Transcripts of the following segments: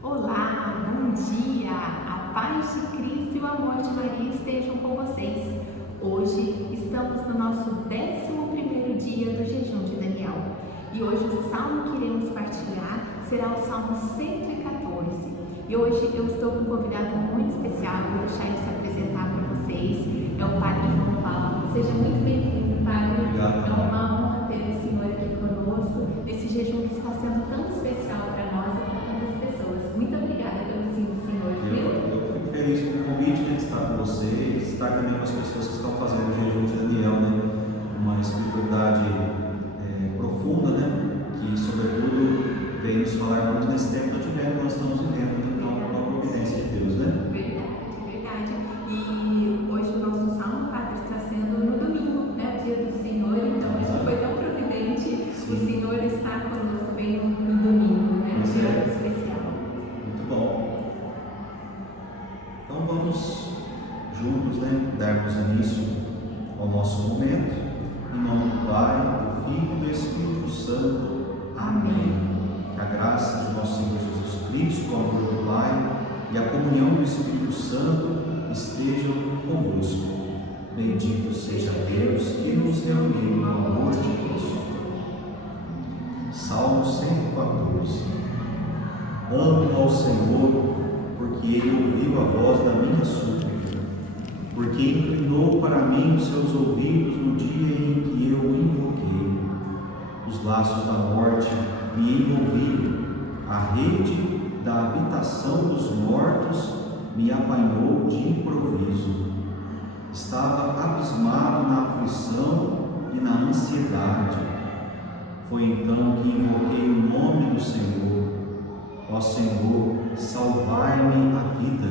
Olá, bom dia! A paz de Cristo e o amor de Maria estejam com vocês. Hoje estamos no nosso 11º dia do jejum de Daniel. E hoje o salmo que iremos partilhar será o Salmo 114. E hoje eu estou com um convidado muito especial, vou deixar ele se apresentar para vocês. É o Padre João Paulo. Seja muito bem-vindo, Padre. Obrigado. É uma honra ter o Senhor aqui conosco, nesse jejum que está sendo tão especial para nós e para tantas pessoas. Muito obrigada pelo sim do Senhor, viu? Eu fico feliz com o convite de estar com vocês, estar também com as pessoas que estão fazendo o jejum de Daniel, né? Uma espiritualidade profunda, né? Que, sobretudo, vem nos falar muito nesse tempo do advento que nós estamos vivendo, então, uma providência de Deus, né? Verdade. E hoje o nosso salmo, Padre, está sendo no domingo, né? O dia do Senhor, então isso foi tão providente. Sim. O Senhor está conosco bem no domingo, né? Um dia especial. Muito bom. Então vamos juntos, né, darmos início ao nosso momento. Em nome do Pai, do Filho e do Espírito Santo. Amém. Que a graça de nosso Senhor Jesus Cristo, o amor do Pai e a comunhão do Espírito Santo estejam convosco. Bendito seja Deus que nos reuniu no amor de Cristo. Salmo 114. Amo ao Senhor, porque Ele ouviu a voz da minha súplica, porque inclinou para mim os seus ouvidos no dia em que eu o invoquei. Os laços da morte me envolviam, a rede da habitação dos mortos me apanhou de improviso. Estava abismado na aflição e na ansiedade. Foi então que invoquei o nome do Senhor. Ó Senhor, salvai-me a vida.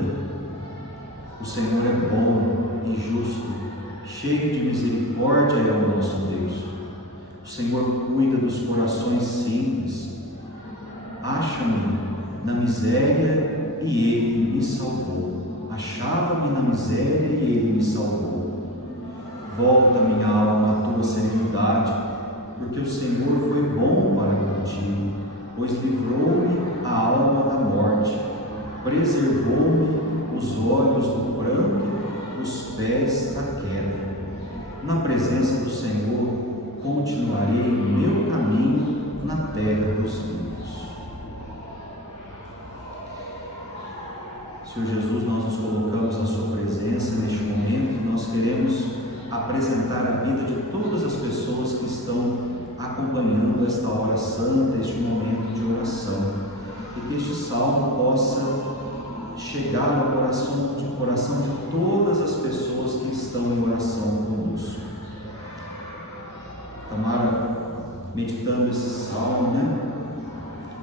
O Senhor é bom e justo, cheio de misericórdia é o nosso Deus. O Senhor cuida dos corações simples. Acha-me na miséria e Ele me salvou. Achava-me na miséria e Ele me salvou. Volta, minha alma, à tua serenidade, porque o Senhor foi bom para contigo, pois livrou-me a alma da morte, preservou-me os olhos do pranto, os pés da queda. Na presença do Senhor, continuarei o meu caminho na terra dos vivos. Senhor Jesus, nós nos colocamos na Sua presença neste momento e nós queremos apresentar a vida de todas as pessoas que estão acompanhando esta hora santa, este momento de oração, e que este salmo possa chegar ao coração de todas as pessoas que estão em oração conosco. Tamara, meditando esse salmo, né?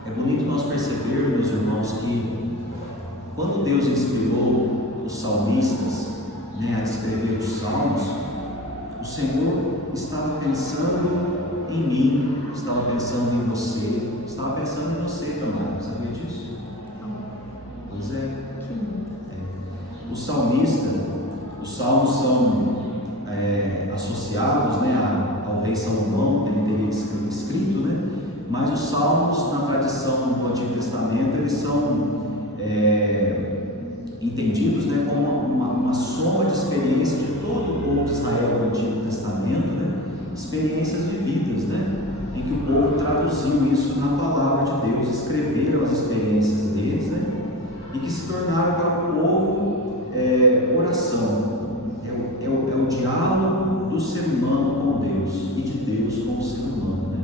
É bonito nós percebermos, meus irmãos, que quando Deus inspirou os salmistas, né, a escrever os salmos, o Senhor estava pensando em mim, estava pensando em você, estava pensando em você, Tamara, sabia disso? Pois é. Os salmos são associados, né, ao rei Salomão, que ele teria escrito, né? Mas os salmos, na tradição do Antigo Testamento, eles são entendidos, né, como uma soma de experiências de todo o povo de Israel do Antigo Testamento, né? Experiências vividas, né? Em que o povo traduziu isso na palavra de Deus, escreveram as experiências deles, né? E que se tornaram para o povo oração. É o diálogo do ser humano com Deus e de Deus com o ser humano, né?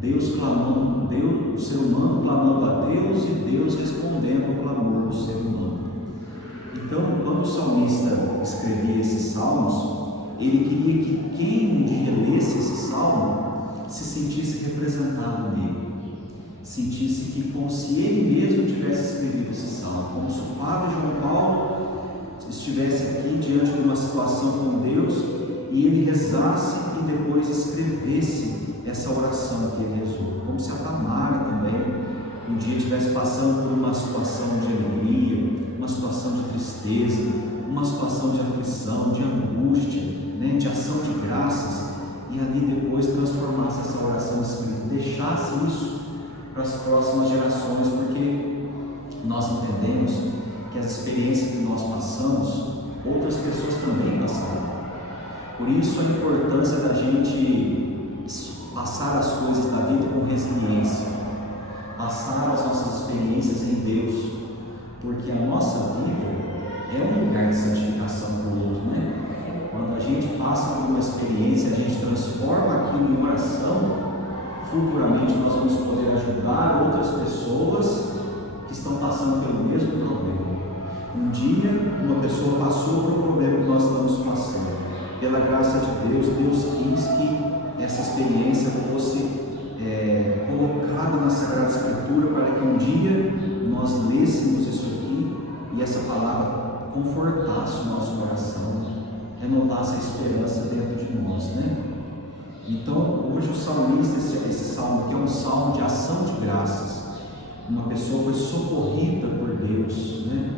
Deus clamando, o ser humano clamando a Deus e Deus respondendo ao clamor do ser humano. Então, quando o salmista escrevia esses salmos, ele queria que quem um dia lesse esse salmo se sentisse representado nele, sentisse que como se ele mesmo tivesse escrevido esse salmo, como se o Padre João Paulo estivesse aqui diante de uma situação com Deus e ele rezasse e depois escrevesse essa oração que ele rezou, como se a Tamara também um dia estivesse passando por uma situação de alegria, uma situação de tristeza, uma situação de aflição, de angústia, né, de ação de graças, e ali depois transformasse essa oração escrita, deixasse isso para as próximas gerações, porque nós Por isso a importância da gente passar as coisas da vida com resiliência, passar as nossas experiências em Deus, porque a nossa vida é um lugar de santificação para o outro, né? Quando a gente passa por uma experiência, a gente transforma aquilo em oração, futuramente nós vamos poder ajudar outras pessoas que estão passando pelo mesmo problema. Um dia, uma pessoa passou por um problema que nós estamos passando. Pela graça de Deus, Deus quis que essa experiência fosse colocada na Sagrada Escritura para que um dia nós lêssemos isso aqui e essa palavra confortasse o nosso coração, renovasse a esperança dentro de nós, né? Então, hoje o salmista, esse salmo aqui é um salmo de ação de graças. Uma pessoa foi socorrida por Deus, né?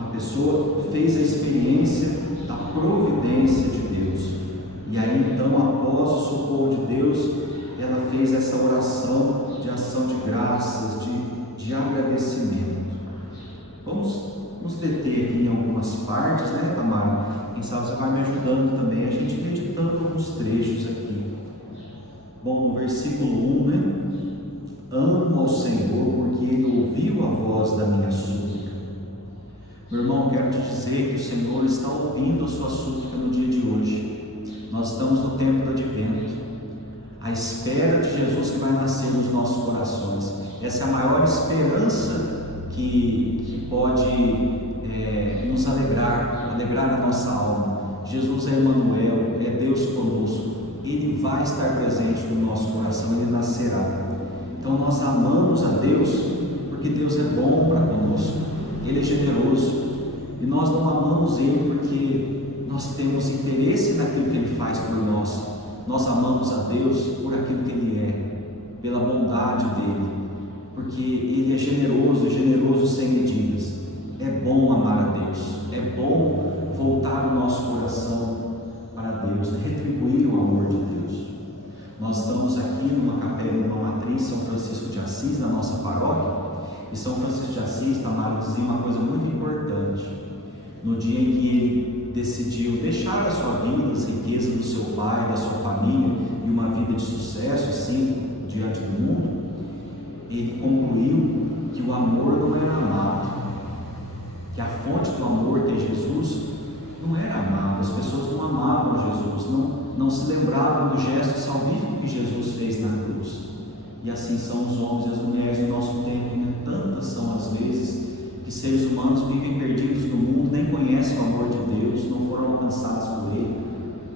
A pessoa fez a experiência da providência de Deus. E aí, então, após o socorro de Deus, ela fez essa oração de ação de graças, de agradecimento. Vamos nos deter aqui em algumas partes, né, Tamara? Quem sabe você vai me ajudando também, a gente meditando alguns trechos aqui. Bom, no versículo 1, né? Amo ao Senhor porque Ele ouviu a voz da minha súplica. Meu irmão, quero te dizer que o Senhor está ouvindo a sua súplica no dia de hoje. Nós estamos no tempo do Advento, a espera de Jesus que vai nascer nos nossos corações. Essa é a maior esperança que pode nos alegrar a nossa alma. Jesus é Emmanuel, é Deus conosco. Ele vai estar presente no nosso coração, Ele nascerá. Então nós amamos a Deus porque Deus é bom para conosco, Ele é generoso, e nós não amamos Ele porque nós temos interesse naquilo que Ele faz por nós. Nós amamos a Deus por aquilo que Ele é, pela bondade dEle, porque Ele é generoso sem medidas. É bom amar a Deus, é bom voltar o nosso coração para Deus, retribuir o amor de Deus. Nós estamos aqui numa capela, numa matriz São Francisco de Assis, da nossa paróquia, e São Francisco de Assis, Tamara, dizia uma coisa muito importante. No dia em que ele decidiu deixar a sua vida, as riquezas do seu pai, da sua família, e uma vida de sucesso, assim, diante do mundo, ele concluiu que o amor não era amado, que a fonte do amor, que é Jesus, não era amado. As pessoas não amavam Jesus, não se lembravam do gesto salvífico que Jesus fez na cruz. E assim são os homens e as mulheres do nosso tempo, né? Tantas são as vezes que seres humanos vivem perdidos no mundo, nem conhecem o amor de Deus, não foram alcançados por Ele,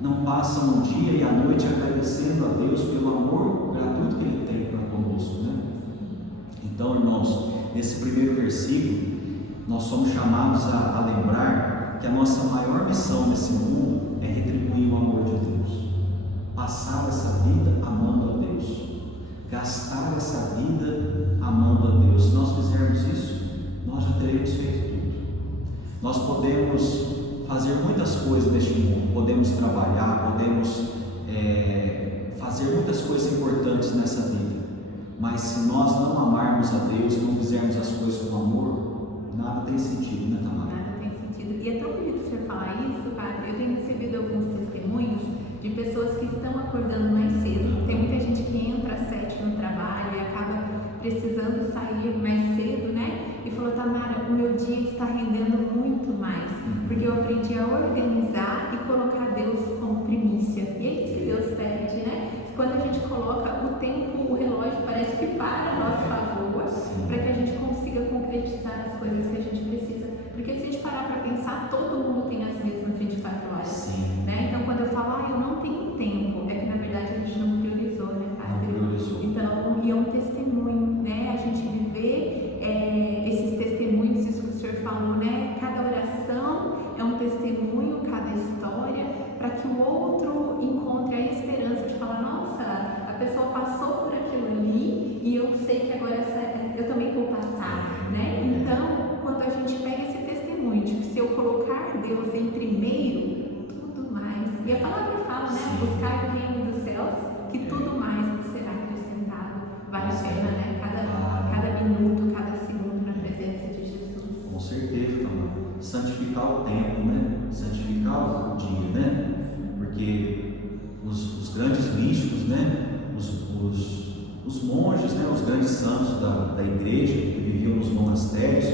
não passam o dia e a noite agradecendo a Deus pelo amor gratuito que Ele tem para conosco, né? Então, irmãos, nesse primeiro versículo, nós somos chamados a lembrar que a nossa maior missão nesse mundo é retribuir o amor de Deus, passar essa vida amando a Deus, gastar essa vida amando a Deus. Se nós fizermos isso, nós já teremos feito tudo. Nós podemos fazer muitas coisas neste mundo, podemos trabalhar, podemos fazer muitas coisas importantes nessa vida, mas se nós não amarmos a Deus e não fizermos as coisas com amor, nada tem sentido, né, Tamara? Nada tem sentido. E é tão bonito você falar isso, padre. Eu tenho recebido alguns testemunhos de pessoas que estão acordando mais cedo. Tem muita gente que entra às 7 no trabalho e acaba precisando sair mais cedo, né? E falou, Tamara, o meu dia está rendendo muito mais, porque eu aprendi a organizar e colocar Deus como primícia. E é isso que Deus pede, né? Quando a gente coloca o tempo, o relógio parece que para a nosso favor, para que a gente consiga concretizar as coisas que a gente precisa. Porque se a gente parar para pensar, todo mundo tem as mesmas 24 horas. Né? Então, quando eu falo, eu não tenho tempo, é que na verdade a gente não priorizou, né, Padre? Então, e é um testemunho, né? A gente viver esses testemunhos, isso que o senhor falou, né? Cada oração é um testemunho, cada história, para que o outro encontre a esperança de falar, nossa, a pessoa passou por aquilo ali e eu sei que agora eu também vou passar, né? Então, quando a gente pega esse testemunho de que se eu colocar Deus em primeiro, tudo mais, e a palavra fala, né? Buscar o reino dos céus, que tudo mais será acrescentado. Vale a pena, né? Cada minuto, cada segundo na presença de Jesus. Com certeza, então, santificar o tempo, né? Santificar o dia, né? Porque grandes místicos, né? Os monges, né? Os grandes santos da igreja que viviam nos monastérios,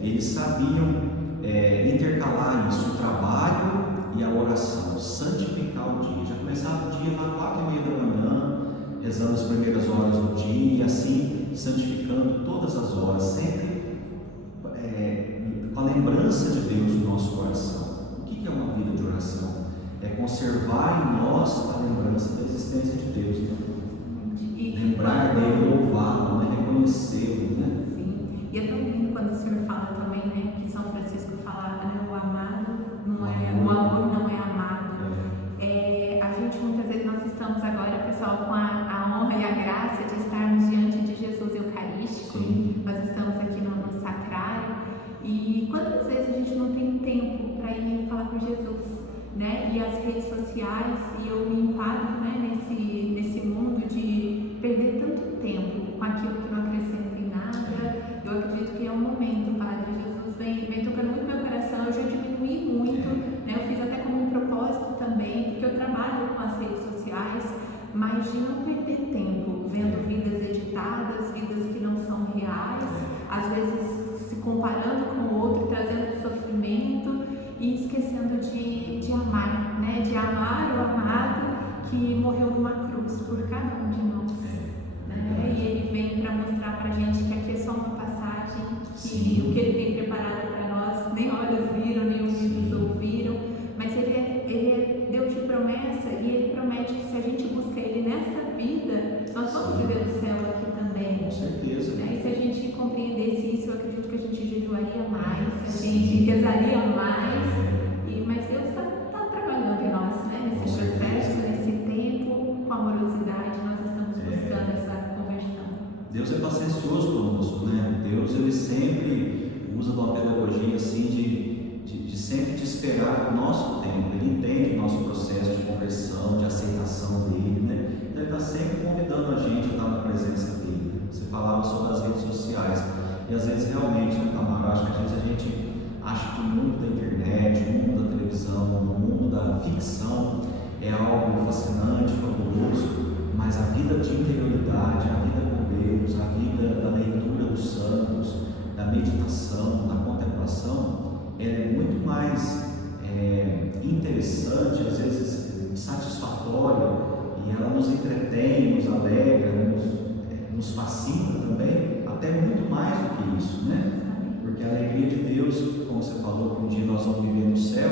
eles sabiam intercalar isso, o trabalho e a oração, santificar o dia. Já começava o dia lá 4h30 da manhã, rezando as primeiras horas do dia, e assim santificando todas as horas, sempre com a lembrança de Deus no nosso coração. O que é uma vida de oração? É conservar em nós a lembrança da existência de Deus, né? Lembrar dele, louvá-lo, né? Reconhecê-lo, né? Sim. E é tão lindo quando o Senhor fala também, né? Que São Francisco fala, o amado não é, o amor não é amado. A gente muitas vezes nós estamos agora, pessoal, com a honra e a graça de estarmos diante de Jesus Eucarístico. Sim. Nós estamos aqui no sacrário. E quantas vezes a gente não tem tempo para ir falar com Jesus, né? E as redes sociais, e eu me enquadro, né, nesse mundo de perder tanto tempo com aquilo que não acrescenta em nada. Eu acredito que é um momento, Padre Jesus vem tocando muito meu coração. Eu já diminui muito, né? Eu fiz até como um propósito também, porque eu trabalho com as redes sociais, mas de não perder tempo vendo vidas editadas, vidas que não são reais, às vezes se comparando com o outro, trazendo sofrimento e esquecendo de amar, né? De amar o amado que morreu numa cruz por cada um de nós, né? E ele vem para mostrar para a gente que aqui é só uma passagem, que o que ele tem preparado para nós nem olhos viram, nem ouvidos ouviram, mas ele é Deus de promessa, e ele promete que se a gente busca ele nessa vida, nós vamos viver o céu aqui também. Com certeza. Né? E se a gente compreendesse isso, eu acredito que a gente jejuaria mais, a gente rezaria mais, mas Deus está trabalhando em nós, né? Nesse processo, nesse tempo, com amorosidade, nós estamos buscando essa conversão. Deus é paciencioso conosco, né? Deus, ele sempre usa uma pedagogia assim de sempre te esperar o nosso tempo. Ele entende o nosso processo de conversão, de aceitação dele, né? Então ele está sempre convidando a gente a estar na presença dele. Você falava sobre as redes sociais, e às vezes realmente, né, Tamara, acho que às vezes a gente acha que o mundo da internet, o mundo da televisão, o mundo da ficção é algo fascinante, fabuloso, mas a vida de interioridade, a vida com Deus, a vida da leitura dos santos, da meditação, da contemplação, ela é muito mais interessante, às vezes satisfatória, e ela nos entretém, nos alegra, nos fascina também, até muito mais do que isso, né? Porque a alegria de Deus, como você falou, que um dia nós vamos viver no céu,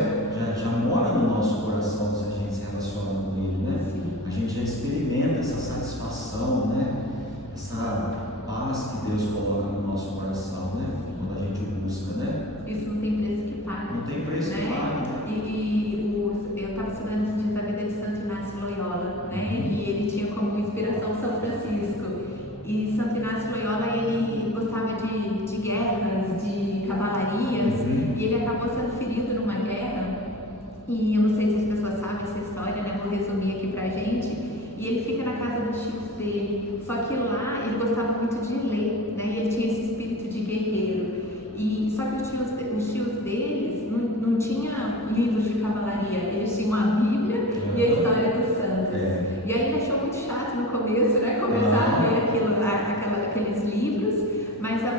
já mora no nosso coração se a gente se relaciona com Ele, né? A gente já experimenta essa satisfação, né? Essa paz que Deus coloca no nosso coração, né? Quando a gente o busca, né? Isso não tem preço que pague. Não tem preço que pague. Eu estava estudando esses dias a vida de Santo Inácio Loyola, né? E ele tinha como inspiração São Francisco. E Santo Inácio Loyola, ele gostava de guerras, de cavalarias, e ele acabou sendo ferido numa guerra. E eu não sei se as pessoas sabem essa história, né? Vou resumir aqui pra gente. E ele fica na casa dos tios dele. Só que lá ele gostava muito de ler, né? E ele tinha esse espírito de guerreiro. Só que os tios deles não tinham livros de cavalaria, eles tinham a Bíblia e a história dos santos. E aí ele achou muito chato no começo, né? Começar a ler aqueles livros, mas a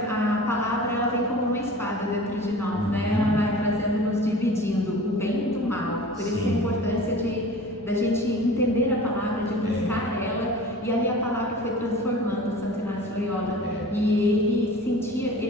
palavra ela vem como uma espada dentro de nós, né? Ela vai trazendo, nos dividindo o bem do mal. Por isso a importância da gente entender a palavra, de buscar ela. E ali a palavra foi transformando Santo Inácio Loyola. E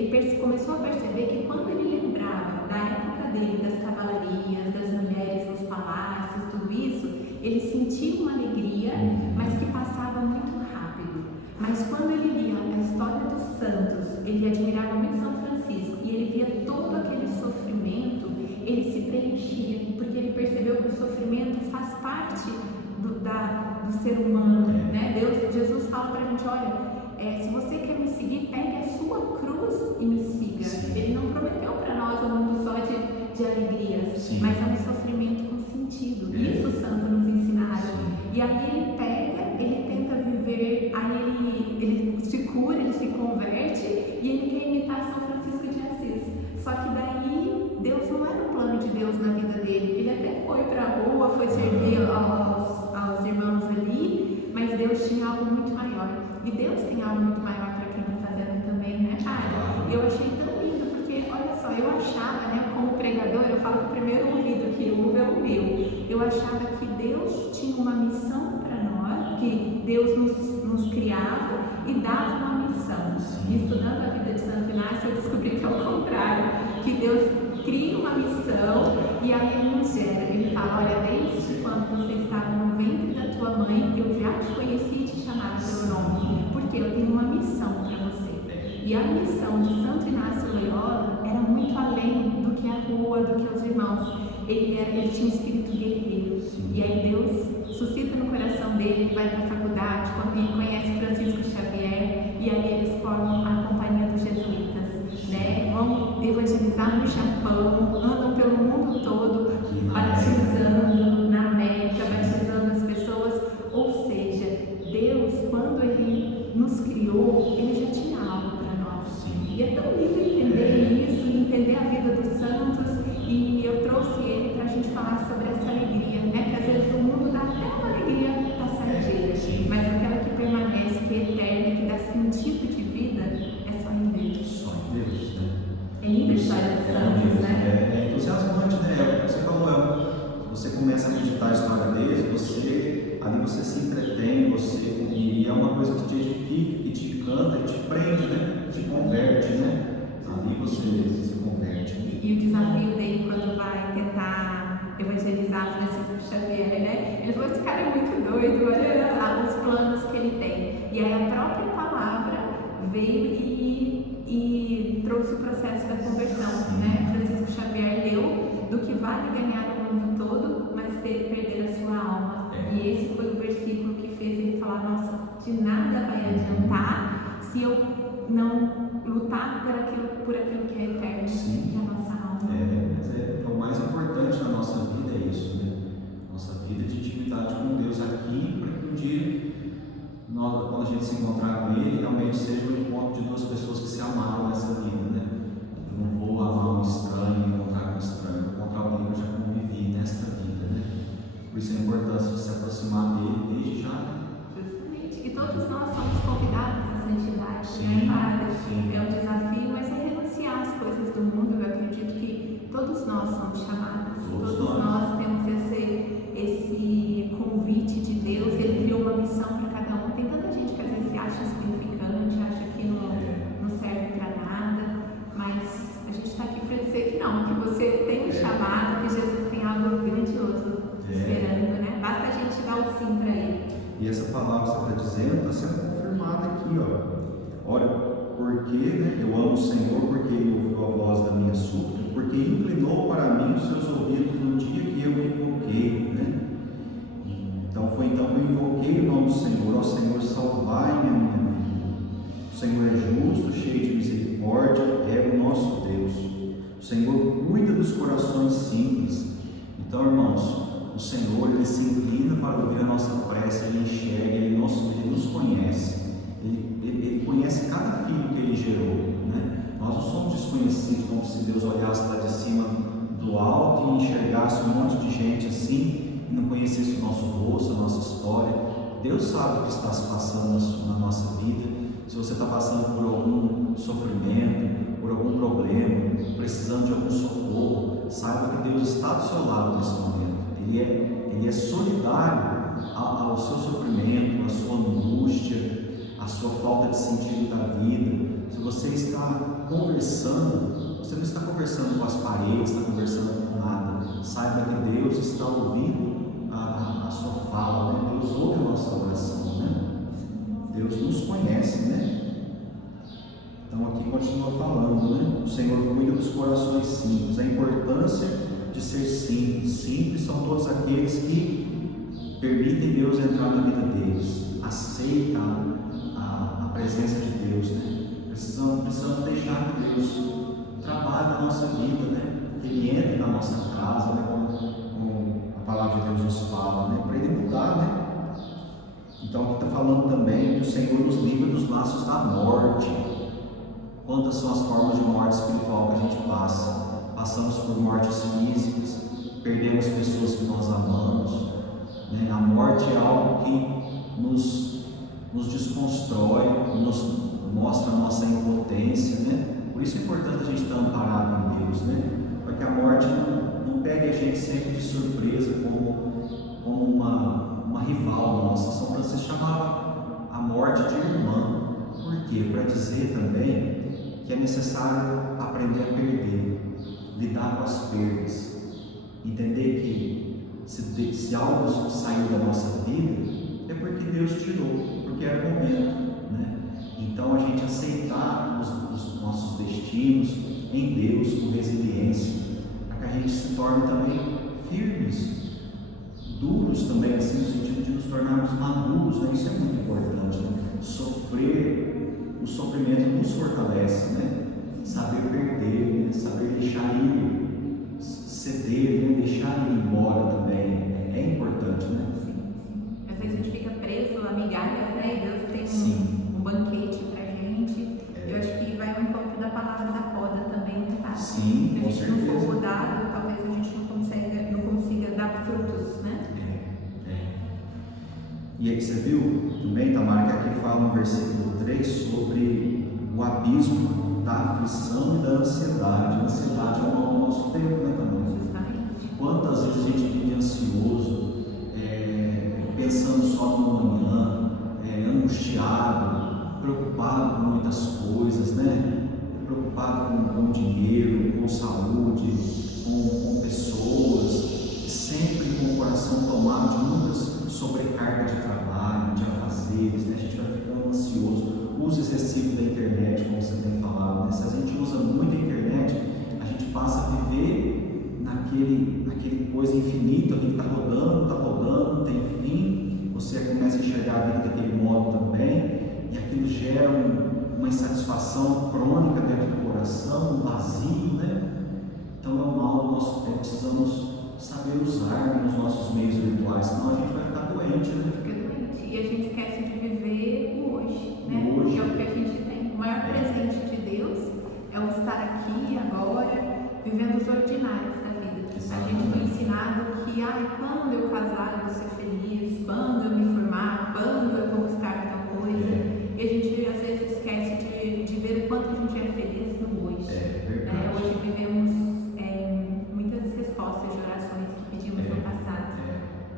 ele começou a perceber que quando ele lembrava da época dele, das cavalarias, das mulheres nos palácios, tudo isso, ele sentia uma alegria, mas que passava muito rápido. Mas quando ele lia a história dos santos, ele admirava muito São Francisco, e ele via todo aquele sofrimento, ele se preenchia, porque ele percebeu que o sofrimento faz parte do ser humano, né? Jesus fala pra gente, olha, se você quer me seguir, pegue a sua cruz e me siga. Ele não prometeu para nós um mundo só de alegrias, mas é um sofrimento com sentido. Isso os santos nos ensinaram. E aí ele pega, ele tenta viver, aí ele se cura, ele se converte, e ele quer imitar São Francisco de Assis. Só que daí Deus não era o plano de Deus na vida dele. Ele até foi para a rua, foi servir aos irmãos ali E eu achei tão lindo, porque olha só, eu achava, né, como pregador, eu falo que o primeiro ouvido que eu ouvo é o meu. Eu achava que Deus tinha uma missão para nós, que Deus nos criava e dava uma missão. E estudando a vida de Santo Inácio, eu descobri que é o contrário, que Deus cria uma missão e aí Ele nos gera. Ele fala, olha, desde quando você estava no ventre da tua mãe, eu já te conheci e te chamava pelo nome, porque eu tenho uma missão para você. E a missão de Santo Inácio Loyola era muito além do que a rua, do que os irmãos. Ele tinha um espírito guerreiro. E aí Deus suscita no coração dele, ele vai para a faculdade, ele conhece Francisco Xavier, e aí eles formam a Companhia dos Jesuítas, né? Vão evangelizar no Japão, andam pelo mundo todo, batizando na América, batizando as pessoas. Ou seja, Deus, quando Ele nos criou, Ele já tinha algo para nós. E é tão lindo entender isso, entender a vida dos santos, e eu trouxe ele para a gente falar sobre essa alegria, né? Que às vezes o mundo dá até uma alegria passageira, mas aquela que permanece, que é eterna, que dá sentido de vida, é só em Deus. Só em Deus, né? É linda a história dos santos, né? É entusiasmante, né? Você falou, você começa a meditar a história deles, ali você se entretém, e é uma coisa que te edifica, que te canta, que te prende, né? Te converte, né? Ali você se converte. E o desafio dele quando vai tentar evangelizar Francisco Xavier, né? Ele falou, esse cara é muito doido, olha os planos que ele tem. E aí a própria palavra veio e trouxe o processo da conversão, né? Francisco Xavier leu do que vale ganhar o mundo todo, mas perder a sua alma. E esse foi o versículo que fez ele falar, nossa, de nada vai adiantar se eu não lutar por aquilo que é eterno, que é a nossa alma. Mas o mais importante na nossa vida é isso, né? Nossa vida de intimidade com Deus aqui, para que um dia, quando a gente se encontrar com Ele, realmente seja o encontro de duas pessoas que se amaram nessa vida, né? Eu não vou amar um estranho, encontrar com um estranho, vou encontrar alguém que eu já convivi nesta vida, né? Por isso a importância de se aproximar dele desde já, né? Justamente. E todos nós somos convidados à santidade, né? É um desafio, mas é renunciar às coisas do mundo. Eu acredito que todos nós somos chamados, todos nós temos esse convite de Deus. Ele criou uma missão para cada um. Tem tanta gente que às vezes se acha insignificante, acha que não serve para nada, mas a gente está aqui para dizer que não, que você tem um chamado, que Jesus tem algo grandioso esperando, né? Basta a gente dar o sim para Ele. E essa palavra que você está dizendo está sendo confirmada aqui, ó. Olha, porque, né, eu amo o Senhor, porque Ele ouviu a voz da minha súplica, porque inclinou para mim os seus ouvidos no dia que eu invoquei, né? Então foi então que eu invoquei o nome do Senhor, ó Senhor, salvai-me a minha vida. O Senhor é justo, cheio de misericórdia, é o nosso Deus. O Senhor cuida dos corações simples. Então, irmãos, o Senhor, Ele se inclina para ouvir a nossa prece, Ele enxerga, Ele nos conhece. Ele conhece cada filho que Ele gerou, né? Nós não somos desconhecidos, como se Deus olhasse lá de cima do alto e enxergasse um monte de gente assim e não conhecesse o nosso rosto, a nossa história. Deus sabe o que está se passando na nossa vida. Se você está passando por algum sofrimento, por algum problema, precisando de algum socorro, saiba que Deus está do seu lado nesse momento. Ele é solidário ao seu sofrimento, à sua angústia, à sua falta de sentido da vida. Se você está conversando, você não está conversando com as paredes, está conversando com nada. Saiba que Deus está ouvindo a sua fala, né? Deus ouve a nossa oração, né? Deus nos conhece, né? Então aqui continua falando, né? O Senhor cuida dos corações simples. A importância de ser simples. Simples são todos aqueles que permitem Deus entrar na vida deles, aceitam a presença de Deus, né? Precisamos deixar que Deus trabalhe na nossa vida, né? Que Ele entre na nossa casa, né? Como a palavra de Deus nos fala, né? Para Ele mudar, né? Então aqui está falando também que o Senhor nos livra dos laços da morte. Quantas são as formas de morte espiritual que a gente passa? Passamos por mortes físicas, perdemos pessoas que nós amamos, né? A morte é algo que nos desconstrói, nos mostra a nossa impotência, né? Por surpresa como uma rival nossa. São Francisco chamava a morte de irmã. Por quê? Para dizer também que é necessário aprender a perder, lidar com as perdas, entender que se algo saiu da nossa vida, é porque Deus tirou, porque era o momento, né? Então a gente aceitar os nossos destinos em Deus com resiliência, para que a gente se torne também firmes, duros também, assim, no sentido de nos tornarmos maduros, né? Isso é muito importante, né? O sofrimento nos fortalece, né? Saber perder, né? Saber deixar ir, ceder, né? Deixar ir embora também é importante, né? Às vezes a gente fica preso a migalhas, né? E Deus tem um banquete pra gente. Eu acho que vai ao encontro da palavra da poda também, tá? Sim, com certeza. Se a gente não for podado, talvez a gente não consiga dar frutos, né? E aí você viu também, Tamara, que aqui fala no versículo 3 sobre o abismo da aflição e da ansiedade. A ansiedade é o mal do nosso tempo, né, Tamara? Justamente. Quantas vezes a gente vive ansioso, pensando só no amanhã, angustiado, preocupado com muitas coisas, né? Preocupado com dinheiro, com saúde, com pessoas, sempre com o coração tomado de muitas sobrecarga de trabalho, de afazeres, né? A gente vai ficando ansioso. Uso excessivo da internet, como você tem falado, né? Se a gente usa muito a internet, a gente passa a viver naquele coisa infinita ali que está rodando, não tem fim. Você começa a enxergar a vida daquele modo também, e aquilo gera uma insatisfação crônica dentro do coração, um vazio, né? Então é o mal do nosso tempo. Precisamos saber usar nos nossos meios virtuais, senão a gente vai ficar doente, né? Fica doente. E a gente esquece de viver o hoje, né? O hoje. Que é o que a gente tem. O maior presente de Deus é o estar aqui, agora, vivendo os ordinários da vida. A gente foi ensinado que, quando eu casar eu vou ser feliz, quando eu me formar, quando eu conquistar tal coisa. E a gente às vezes esquece de ver o quanto a gente é feliz no hoje. Hoje vivemos muitas respostas de orações que pedimos no passado,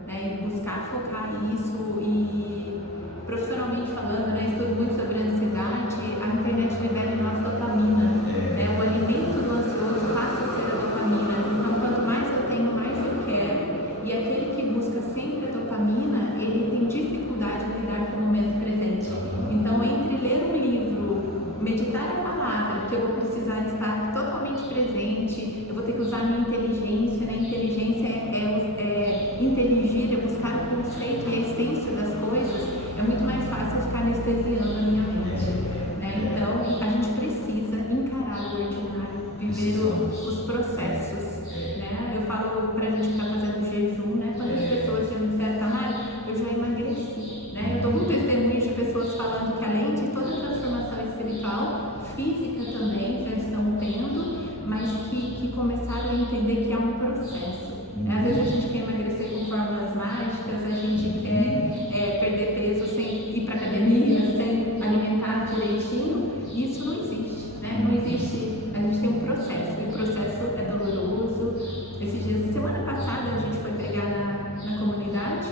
né? E buscar focar nisso. E profissionalmente falando, né, estudo muito sobre a ansiedade. A internet libera em nós dopamina, né? O alimento do ansioso passa a ser a dopamina. Então quanto mais eu tenho, mais eu quero. E aquele que busca sempre a dopamina, ele tem dificuldade de lidar com o momento presente. Então, entre ler um livro, meditar a palavra, que eu vou precisar estar totalmente presente, eu vou ter que usar a minha inteligência, né? Inteligência é inteligir, é buscar o conceito e a essência das coisas. É muito mais fácil ficar anestesiando a minha mente, né? Então, a gente precisa encarar o ordinário, viver os processos, né? Eu falo pra gente que está fazendo jejum, né? Quantas pessoas já me disseram, Tamara, eu já emagreci, né? Eu tô com testemunhos de pessoas falando que além de toda a transformação espiritual, física também já estão tendo, mas que começaram a entender que é um processo. Às vezes a gente quer emagrecer com fórmulas mágicas, a gente quer perder peso sem ir para academia, sem alimentar direitinho, e isso não existe, né? Não existe, a gente tem um processo, e o processo é doloroso. Esses dias, semana passada, a gente foi pregar na comunidade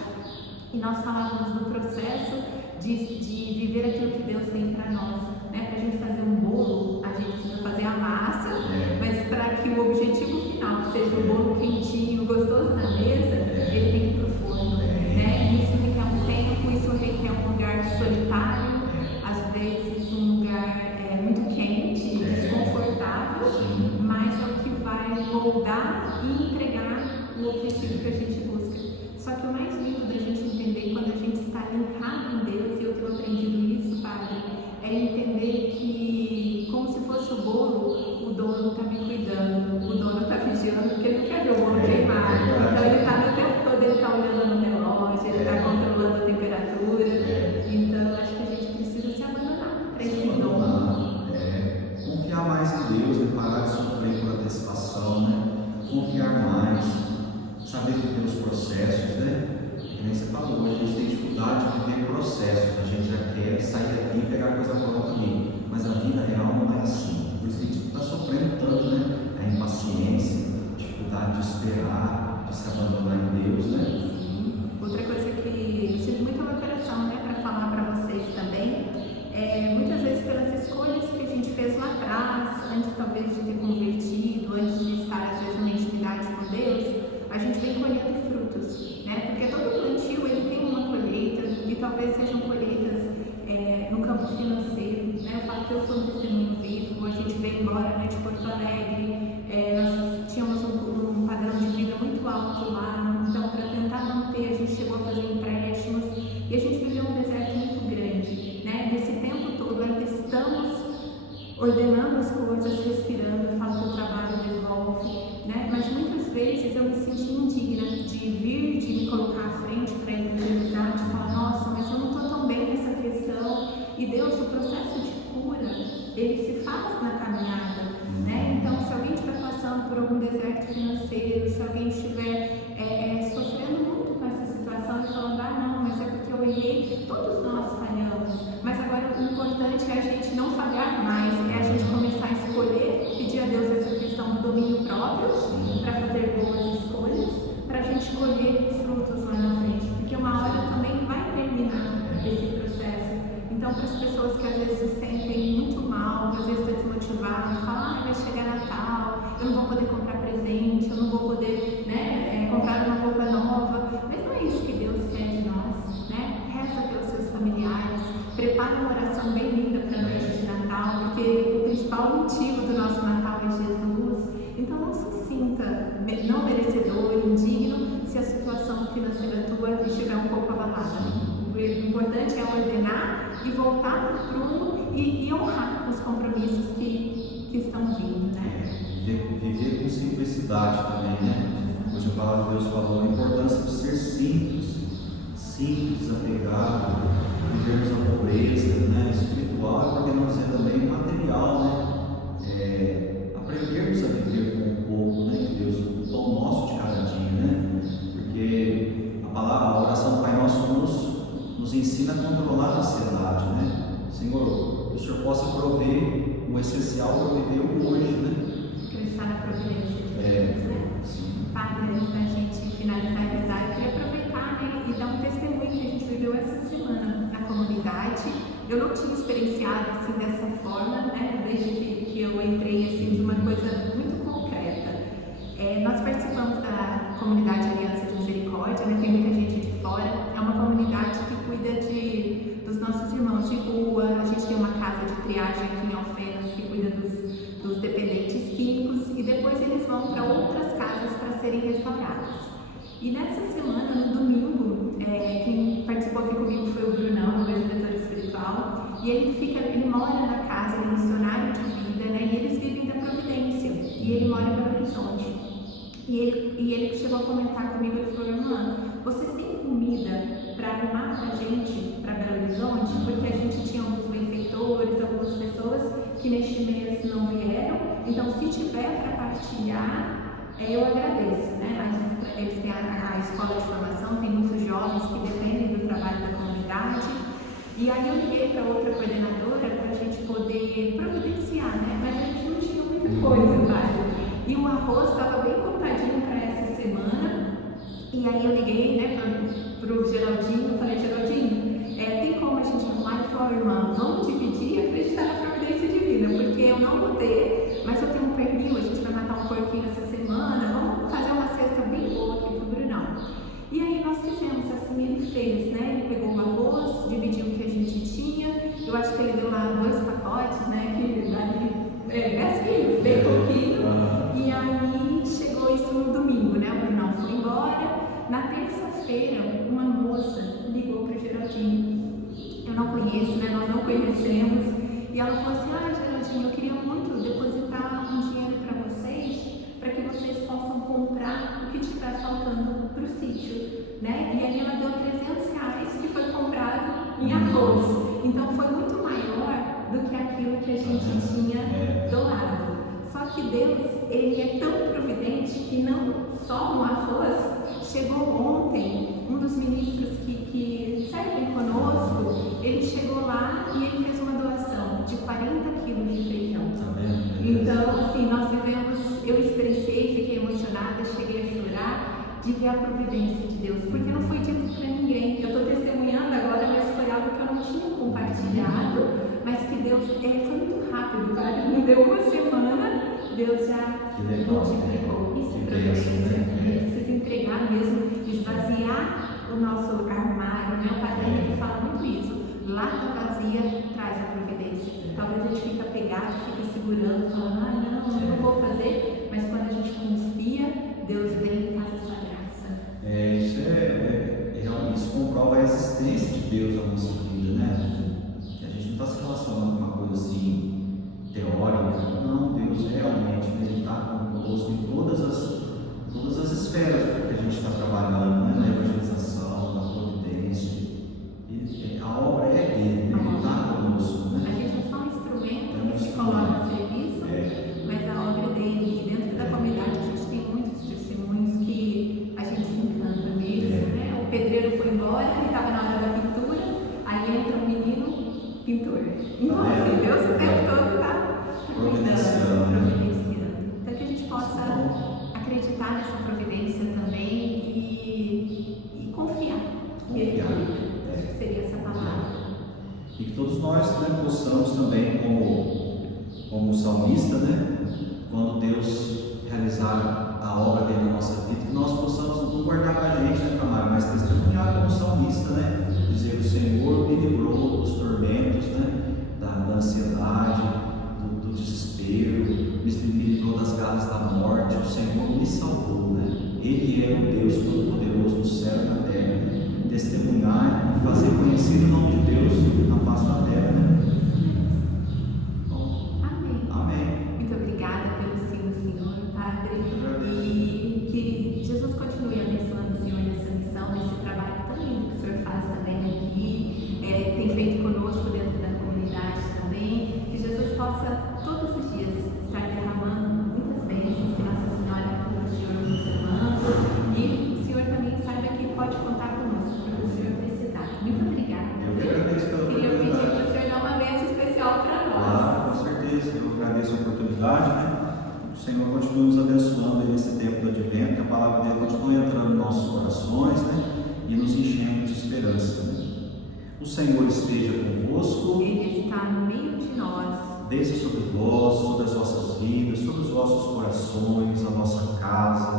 e nós falávamos do processo de viver aquilo que Deus tem para nós, né? Para a gente fazer um bolo, a gente precisa fazer a massa, mas para que o objetivo final, que seja o bolo quentinho, gostoso na mesa, ele tem que ir para o forno, né? Isso requer um tempo, isso requer um lugar solitário, às vezes um lugar muito quente, desconfortável, mas é o que vai moldar e entregar o objetivo que a gente busca. Só que o mais lindo da gente entender quando a gente está linkado em Deus, e eu tenho aprendido isso, Padre, é entender que, como se fosse o bolo, o dono está me cuidando, o dono está vigiando, porque ele não quer ver o bolo queimar. Então ele está no tempo todo, ele está olhando no relógio, ele está controlando a temperatura. Então acho que a gente precisa se abandonar para esse dom. Confiar mais em Deus, né? Parar de sofrer por antecipação, né? Confiar mais, saber viver os processos, né? Como você falou, a gente tem dificuldade de viver processos, a gente já quer sair daqui e pegar coisa pronta ali, mas a vida real não é assim. Por isso que a gente está sofrendo tanto, né? A impaciência, a dificuldade de esperar, de se abandonar deserto financeiro, se alguém estiver sofrendo muito com essa situação e falando, não, mas é porque eu errei, todos nós falhamos, mas agora o importante é a gente não falhar mais, é a gente começar a escolher, pedir a Deus essa questão do domínio próprio, para fazer boas escolhas, para a gente colher frutos lá na frente, porque uma hora também vai terminar esse processo. Então, para as pessoas que às vezes se sentem muito mal, às vezes estão desmotivadas, falam, vai chegar Natal, eu não vou poder comprar presente, eu não vou poder comprar uma roupa nova, mas não é isso que Deus quer de nós, né? Reza pelos seus familiares, prepara uma oração bem linda para a noite de Natal, porque o principal motivo do nosso Natal é Jesus. Então, não se sinta não merecedor, indigno, se a situação financeira tua estiver um pouco abalada. O importante é ordenar e voltar para o prumo e honrar os compromissos que estão vindo, né? Viver com simplicidade também, né? Hoje a palavra de Deus falou a importância de ser simples, desapegado, vivermos a pobreza, né? Espiritual, porque não dizer também material, né? Aprendermos a viver com o pouco, né? Que Deus, o pão nosso de cada dia, né? Porque a oração do Pai Nosso nos ensina a controlar a ansiedade, né? Senhor, que o Senhor possa prover o essencial para viver o hoje, né? Acreditar na providência de Deus, né? Padre, antes da gente finalizar a mensagem, eu queria aproveitar, né, e dar um testemunho que a gente viveu essa semana na comunidade. Eu não tinha experienciado assim dessa forma, né? Desde que eu entrei assim de uma coisa muito concreta. Nós participamos da comunidade Aliança de Misericórdia, né? Tem muita gente de fora. É uma comunidade que cuida dos nossos irmãos de rua. A gente tem uma casa de triagem aqui em Alfenas que cuida dos dependentes químicos e depois eles vão para outras casas para serem restauradas. E nessa semana, no domingo, quem participou aqui comigo foi o Brunão, meu diretor espiritual, e ele mora na casa, ele é missionário de vida, né? E eles vivem da providência, e ele mora em Belo Horizonte. E ele chegou a comentar comigo, ele falou, irmã, vocês têm comida para arrumar pra gente para Belo Horizonte? Porque a gente tinha alguns benfeitores, algumas pessoas que neste mês não vieram, então se tiver para partilhar, eu agradeço, né? Eles têm a escola de formação, tem muitos jovens que dependem do trabalho da comunidade. E aí eu liguei para outra coordenadora para a gente poder providenciar, né? Mas a gente não tinha muita coisa, sabe? E o arroz estava bem contadinho para essa semana. E aí eu liguei, né, para o Geraldinho, falei, Geraldinho, tem como a gente arrumar? Ele falou, irmã, vamos dividir e acreditar na providência divina, porque eu não vou ter, mas eu tenho um pernil, a gente vai matar um porquinho essa semana, vamos fazer uma cesta bem boa aqui pro Brunão. E aí nós fizemos assim, ele fez, né, ele pegou o arroz, dividiu o que a gente tinha, eu acho que ele deu lá 2 pacotes, né, que dali 10 quilos, bem pouquinho, e aí chegou isso no domingo, né, o Brunão foi embora. Na terça-feira, uma moça ligou para o Geraldinho, eu não conheço, né, nós não conhecemos, e ela falou assim, Geraldinho, eu queria muito depositar um dinheiro para vocês, para que vocês possam comprar o que estiver faltando para o sítio, né, e aí ela deu R$300 que foi comprado em arroz, então foi muito maior do que aquilo que a gente tinha doado. Só que Deus, Ele é tão providente que não só no arroz. Chegou ontem, um dos ministros que servem conosco, ele chegou lá e ele fez uma doação de 40 quilos de feijão. Então, assim, nós vivemos, eu experienciei, fiquei emocionada, cheguei a chorar de ver a providência de Deus, porque não foi dito para ninguém. Eu estou testemunhando agora, mas foi algo que eu não tinha compartilhado, mas que Deus, foi muito rápido, tá? Não deu uma semana, Deus já multiplicou. Isso é providência. A gente precisa entregar mesmo, esvaziar o nosso armário, né? O Padre ele fala muito isso. Lata vazia traz a providência. Talvez a gente fique apegado, fique segurando, falando, não vou fazer, mas quando a gente confia, Deus vem e faz a sua graça. Isso comprova a existência de Deus na nossa vida, né? A gente não está se relacionando com uma coisa assim teórica, não, Deus realmente Ele está conosco em todas as esferas que a gente está trabalhando, né? Na evangelização, na providência. A obra é dele, Ele está conosco, né? A gente é só um instrumento que se coloca a serviço, mas a obra quando Deus realizar a obra dele na nossa vida, que nós possamos não guardar para a gente, né, Tamara, mas testemunhar como salmista, né? Dizer que o Senhor me livrou dos tormentos, né? Da ansiedade, do desespero, me livrou das garras da morte. O Senhor me salvou, né? Ele é o Deus Todo-Poderoso no céu e na terra. Testemunhar e fazer conhecido o nome de Deus na face da terra, né? Bom, Amém. amém. Muito obrigada pelo sim do Senhor, Padre. E que Jesus continue abençoando o Senhor nessa missão, nesse trabalho tão lindo que o Senhor faz também aqui, tem feito conosco dentro da comunidade também. Que Jesus possa todos os dias estar derramando muitas bênçãos, que Nossa Senhora cura o Senhor nos irmãos. E o Senhor também saiba que pode contar conosco quando o Senhor precisar. Muito obrigada. Eu que agradeço pela Queria pedir oportunidade. para o Senhor dar uma bênção especial para nós. Claro, com certeza. Eu agradeço a oportunidade, né? O Senhor continue nos abençoando aí nesse tempo do advento, que a palavra dele continue entrando nos nossos corações, né? E nos enchendo de esperança, né? O Senhor esteja convosco. Ele está no meio de nós. Desça sobre vós, sobre as vossas vidas, sobre os vossos corações, a vossa casa,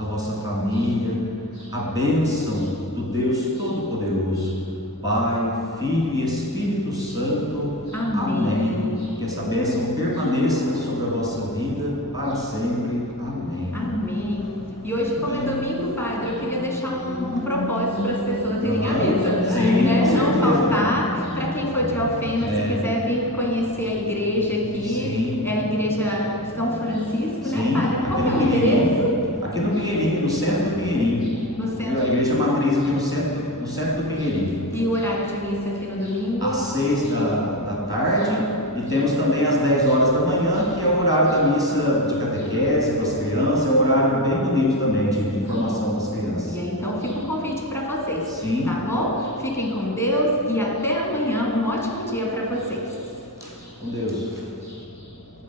a vossa família, a bênção do Deus Todo-Poderoso, Pai, Filho e Espírito Santo. Amém. Que essa bênção permaneça sobre a vossa vida para sempre. Amém. Amém. E hoje, como é domingo, Padre, eu queria deixar um propósito para as pessoas irem à missa. Sim. Não faltar, para quem for de Alfena, se quiser vir conhecer a igreja aqui, Sim. é a igreja São Francisco, Sim. né, Padre? Qual é o endereço? Aqui no Pinheirinho, no centro do Pinheirinho. No centro. A igreja matriz aqui no centro do Pinheirinho. E o horário de missa aqui no domingo? Às 6 da tarde, e temos também às 10 horas da manhã, que é o horário da missa de catequese para as crianças. É um horário bem bonito também de formação das crianças. E aí, então fica o convite para vocês. Sim. Tá bom? Fiquem com Deus e até amanhã. Um ótimo dia para vocês. Com Deus.